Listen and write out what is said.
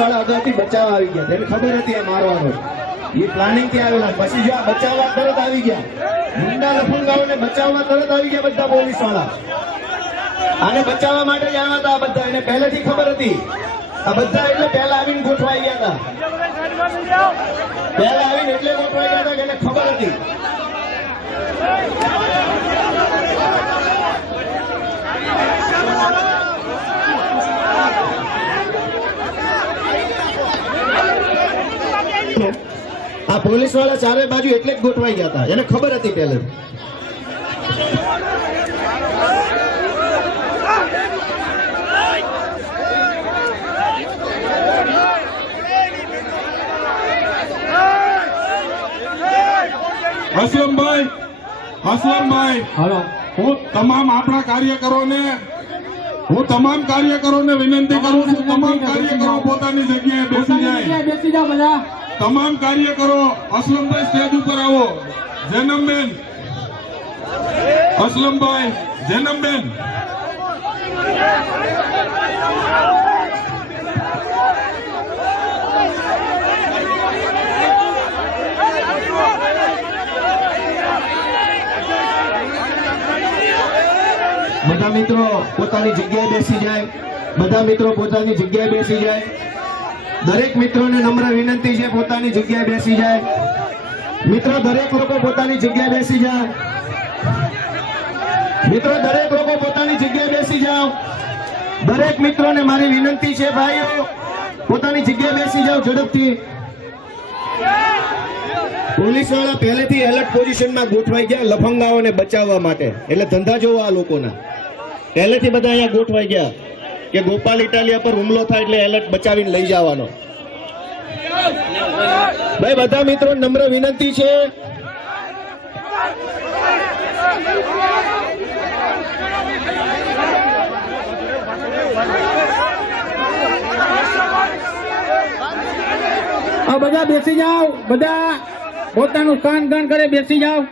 વાળા અગાઉથી બચાવવા આવી ગયા, તેને ખબર હતી આ મારવાનો, એ પ્લાનિંગ થી આવેલા. પછી જો આ બચાવવા તરત આવી ગયા, ગુંડા લફંગાઓને બચાવવા તરત આવી ગયા બધા પોલીસ વાળા. આને બચાવવા માટે જ આવ્યા હતા આ બધા, એને પહેલેથી ખબર હતી. આ બધા એટલે પહેલા આવીને ગોઠવાઈ ગયા હતા, પહેલા આવીને એટલે ગોઠવાઈ ગયા હતા કે એને ખબર હતી. આ પોલીસ વાળા ચારે બાજુ એટલે જ ગોઠવાઈ ગયા હતા, એને ખબર હતી પહેલે. અસલમભાઈ, હું તમામ આપણા કાર્યકરોને વિનંતી કરું છું, તમામ કાર્યકરો પોતાની જગ્યાએ બેસી જાઓ. બધા તમામ કાર્યકરો અસલમભાઈ સ્ટેજ ઉપર આવો. જેનમબેન, અસલમભાઈ, જેનમબેન, બધા મિત્રો પોતાની જગ્યાએ બેસી જાય, બધા મિત્રો પોતાની જગ્યાએ બેસી જાય. દરેક મિત્રોને નમ્ર વિનંતી છે પોતાની જગ્યાએ બેસી જાય. મિત્રો દરેક લોકો પોતાની જગ્યાએ બેસી જાય. મિત્રો દરેક લોકો પોતાની જગ્યાએ બેસી જાઓ. દરેક મિત્રોને મારી વિનંતી છે ભાઈઓ, પોતાની જગ્યાએ બેસી જાઓ ઝડપથી. પોલીસ વાળા પહેલેથી એલર્ટ પોઝિશનમાં ગોઠવાઈ ગયા લફંગાઓને બચાવવા માટે. એટલે ધંધા જોવા આ લોકોના પહેલેથી બધા અહીંયા ગોઠવાઈ ગયા કે ગોપાલ ઇટાલિયા પર હુમલો થાય એટલે એલર્ટ બચાવીને લઈ જવાનો. ભાઈ બધા મિત્રો નમ્ર વિનંતી છે, બધા બેસી જાઓ, બધા પોતાનું કાન કાન કરે બેસી જાઓ.